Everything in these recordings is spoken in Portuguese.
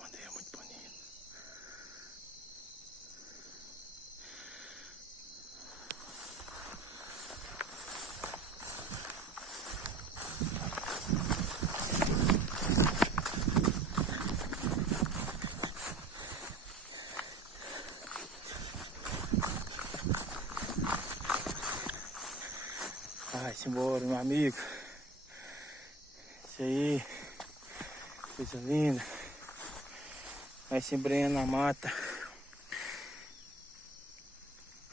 bandeira muito bonita. Vai-se embora, meu amigo. Isso aí, coisa linda. Vai se embrenhando na mata.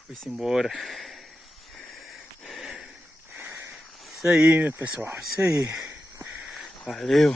Foi-se embora. Isso aí, meu pessoal. Isso aí. Valeu.